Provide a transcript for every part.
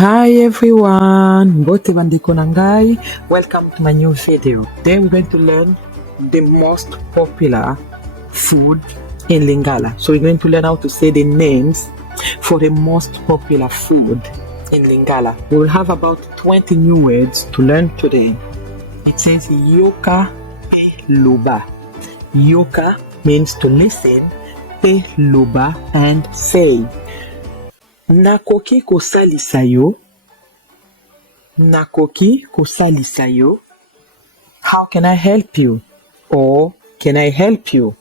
Hi everyone, mbote bandeko na ngai. Welcome to my new video. Today we're going to learn the most popular food in Lingala. So we're going to learn how to say the names for the most popular food in Lingala. We will have about 20 new words to learn today. It says yoka pe luba. Yoka means to listen, pe luba and say. Nakoki kosalisa yo. Nakoki kosalisa yo. How can I help you? Or can I help you?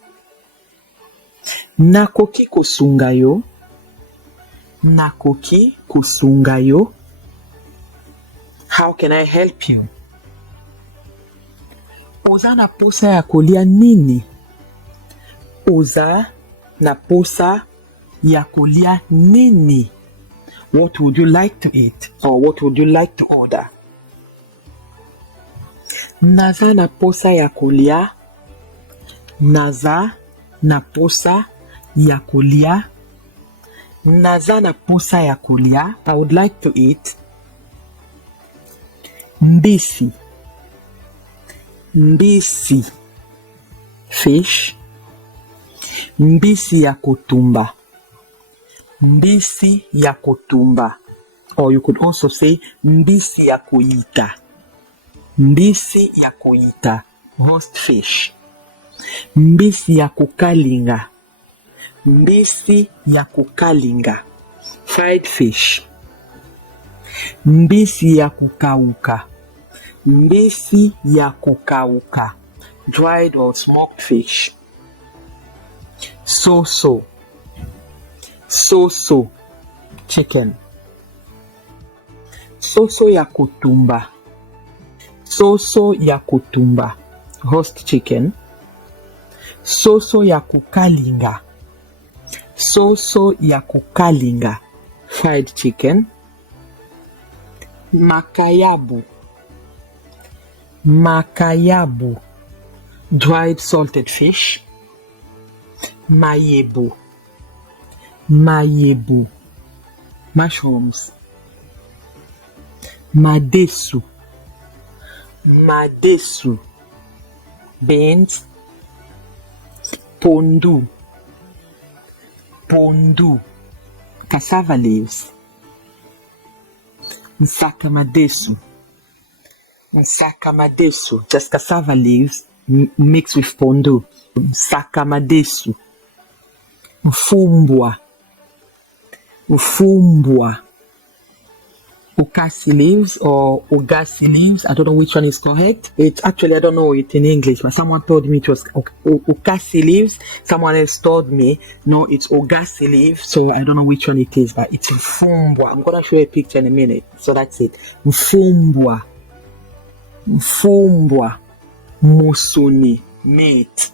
Nakoki kosunga yo. Nakoki kosunga yo. How can I help you? Oza na posa ya kolia nini? Oza na posa ya kolia nini? What would you like to eat? Or what would you like to order? Naza na posa ya kolia. Naza na posa ya kolia. Naza na posa ya kolia. I would like to eat mbisi. Mbisi, fish. Mbisi ya kotumba. Mbisi ya kotumba. Or you could also say mbisi ya koyita. Mbisi ya koyita, roast fish. Mbisi ya kukalinga. Mbisi ya kukalinga, fried fish. Mbisi ya kukauka. Mbisi ya kukauka, dried or smoked fish. Soso. Soso, chicken. Soso ya kutumba. Soso ya kutumba, roast chicken. Soso ya kukalinga. Soso ya kukalinga, fried chicken. Makayabu. Makayabu, dried salted fish. Mayebu. Mayebu, mushrooms. Madesu. Madesu, beans. Pondu. Pondu, cassava leaves. Nsakamadesu. Nsakamadesu, just cassava leaves mixed with pondu. Nsakamadesu. Mfumbwa. Mfumbwa, ukasi leaves or ugasi leaves. I don't know which one is correct. It's actually, I don't know it in English, but someone told me it was ukasi leaves. Someone else told me, no, it's ugasi leaves. So I don't know which one it is, but it's mfumbwa. I'm going to show you a picture in a minute. So that's it. Mfumbwa. Mfumbwa. Musuni, meat.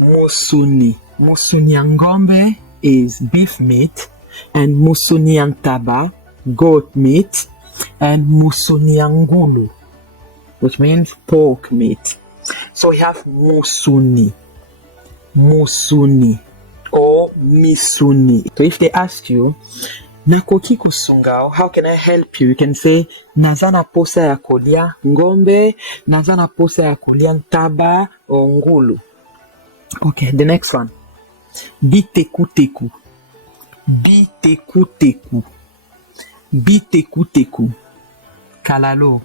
Musuni. Musuni ya ngombe is beef meat. And musuni ya ntaba, goat meat. And musuni ya ngulu, which means pork meat. So we have musuni, musuni, or misuni. So if they ask you, nakoki kusungao, how can I help you? You can say, nazana posa ya kolia ngombe, nazana posa ya kolia ntaba, or ngulu. Okay, the next one. Biteku teku. Biteku teku. Biteku teku, kalalo.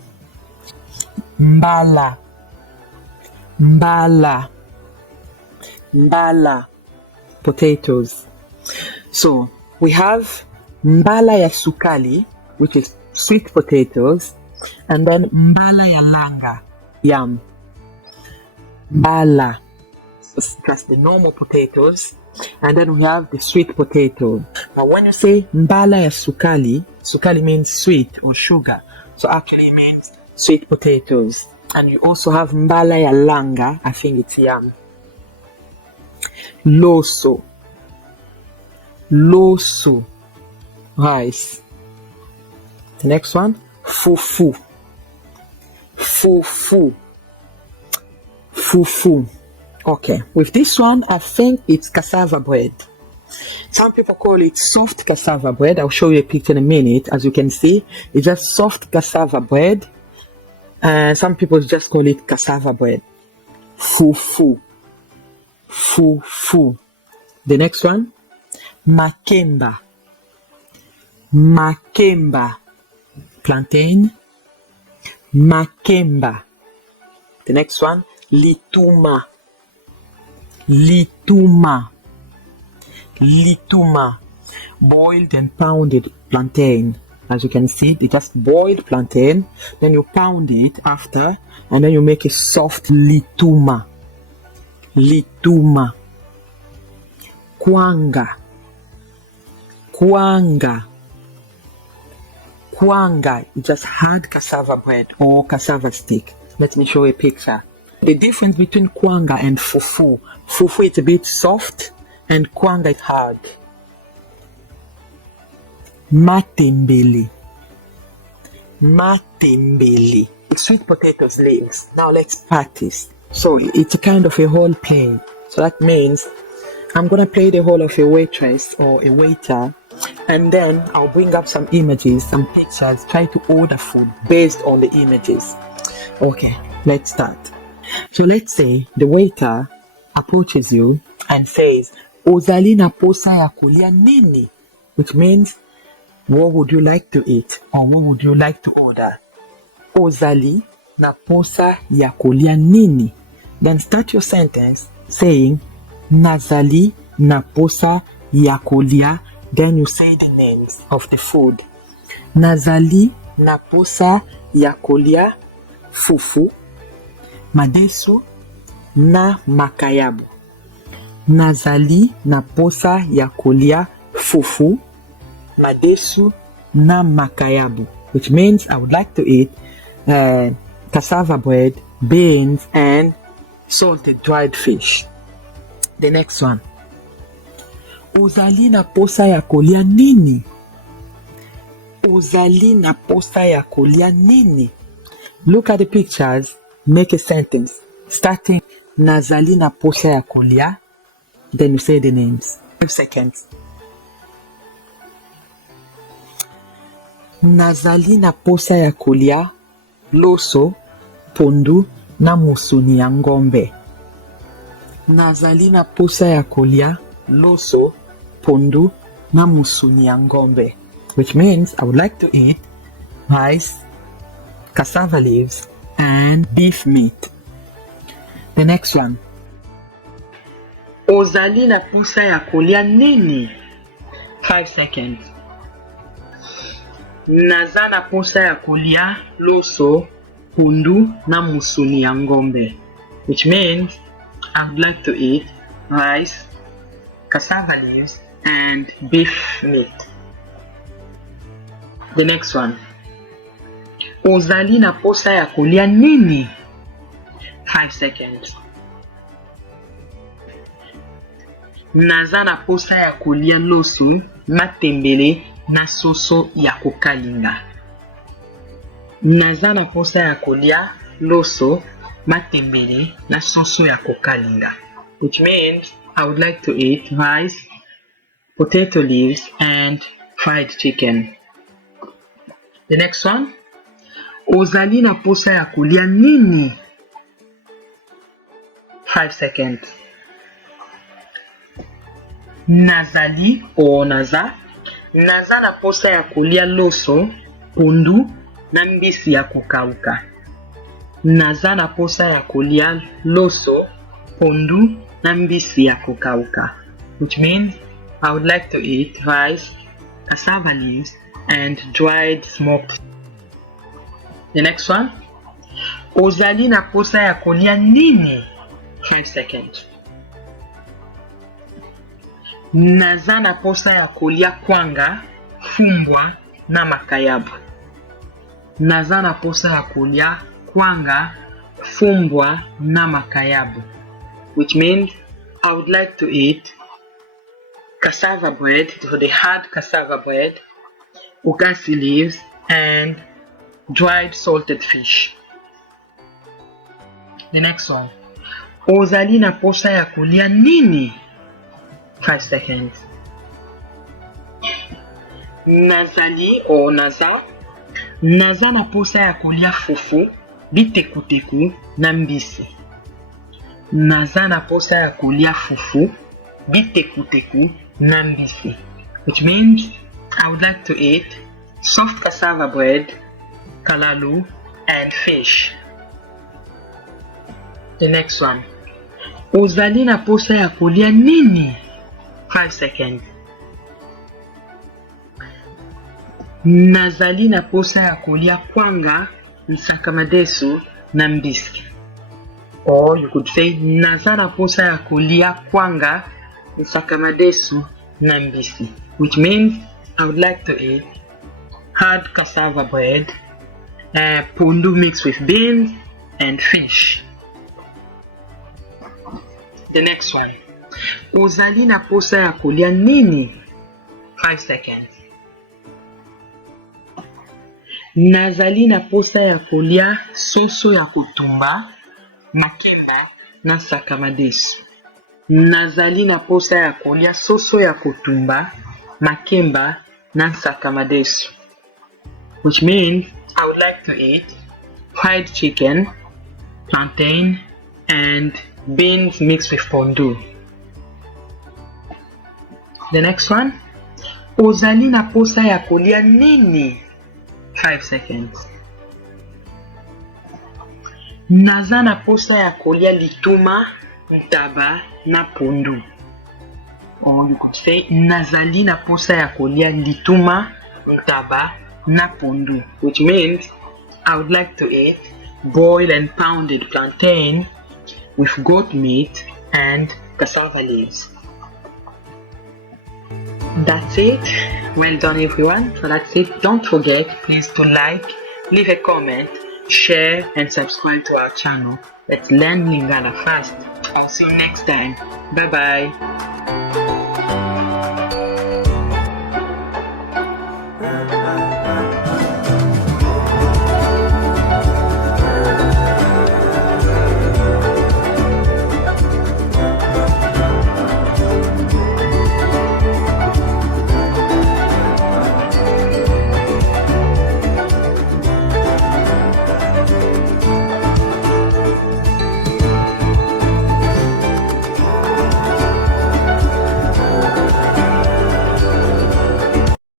Mbala. Mbala. Mbala, potatoes. So we have mbala ya sukali, which is sweet potatoes, and then mbala ya langa, yam. Mbala, that's the normal potatoes. And then we have the sweet potato. Now when you say mbala ya sukali, sukali means sweet or sugar. So actually it means sweet potatoes. And you also have mbala ya langa, I think it's yam. Loso. Loso, rice. The next one, fufu. Fufu. Fufu. Okay, with this one, I think it's cassava bread. Some people call it soft cassava bread. I'll show you a picture in a minute. As you can see, it's just soft cassava bread. Some people just call it cassava bread. Fufu. Fufu. The next one, makemba. Makemba. Plantain. Makemba. The next one, lituma. Lituma. Lituma. Boiled and pounded plantain. As you can see, they just boiled plantain, then you pound it after, and then you make a soft lituma. Lituma. Kwanga. Kwanga. Kwanga is just hard cassava bread or cassava stick. Let me show you a picture. The difference between kwanga and fufu. Fufu is a bit soft and kwanga is hard. Matembele. Matembele. Sweet potatoes leaves. Now let's practice. So it's a kind of a whole play. So that means I'm gonna play the role of a waitress or a waiter, and then I'll bring up some images, some pictures, try to order food based on the images. Okay, let's start. So let's say the waiter approaches you and says, "Ozali na posa ya kulia nini?" Which means, what would you like to eat or what would you like to order? Ozali na posa ya kulia nini? Then start your sentence saying, nazali na posa ya kulia. Then you say the names of the food. Nazali na posa ya kulia fufu, madesu na makayabu. Nazali na posa ya kulia fufu, madesu na makayabu. Which means I would like to eat cassava bread, beans, and salted dried fish. The next one. Uzali na posa ya kulia nini? Uzali na posa ya kulia nini? Look at the pictures, make a sentence starting nazali na posa ya kulia, then you say the names. 5 seconds. Nazali na posa ya kulia loso, pondu na musuni ya ngombe. Nazali na posa ya kulia loso, pondu na musuni ya ngombe. Which means I would like to eat rice, cassava leaves, and beef meat. The next one. Ozali na posa ya kulia nini? 5 seconds. Naza na posa ya kulia loso, pondu na musuni ya ngombe. Which means I would like to eat rice, cassava leaves, and beef meat. The next one. Ozali na posa ya kulia nini? 5 seconds. Naza na posa ya kulia loso, matembele na soso ya kokalinga. Naza na posa ya kulia loso, matembele na soso ya kokalinga. Which means I would like to eat rice, potato leaves, and fried chicken. The next one. Ozali na posa ya kulia nini? 5 seconds. Nazali or naza. Naza na posa ya kulia loso, pondu na mbisi ya kukauka. Naza na posa ya kulia loso, pondu na mbisi ya kukauka. Which means I would like to eat rice, cassava leaves, and dried smoked. The next one. Ozali na posa ya kulia nini? 5 seconds. Naza na posa ya kulia kwanga, fumbwa na makayabu. Naza na posa ya kulia kwanga, fumbwa na makayabu. Which means I would like to eat cassava bread, so the hard cassava bread, ugasi leaves, and dried salted fish. The next one. Ozali na posa ya kulia nini? 5 seconds. nazali o naza na posa ya kolia fufu bitekuteku na mbisi. Naza na posa ya kolia fufu bitekuteku na mbisi, which means I would like to eat soft cassava bread, kalalu, and fish. The next one. Uzali na posa ya kolia nini? 5 seconds. Nazali na posa ya kolia kwanga, nsakamadesu na mbisi. Or you could say naza na posa ya kolia kwanga, nsakamadesu na mbisi, which means I would like to eat hard cassava bread, pundu mixed with beans, and fish. The next one. Uzali na posa ya kolia nini? 5 seconds. Nazali na posa ya kolia soso ya kotumba, makemba na sakamadesu. Nazali na posa ya kolia soso ya kotumba, makemba na sakamadesu, which means I would like to eat fried chicken, plantain, and beans mixed with pondu. The next one. Uzali na posa ya kolia nini? 5 seconds. Naza na posa ya kolia lituma, ntaba na pondu. Or you could say nazali na posa ya kolia lituma, ntaba na pondu, which means I would like to eat boiled and pounded plantain with goat meat and cassava leaves. That's it. Well done, everyone. So that's it. Don't forget, please, to like, leave a comment, share, and subscribe to our channel. Let's learn Lingala fast. I'll see you next time. Bye bye.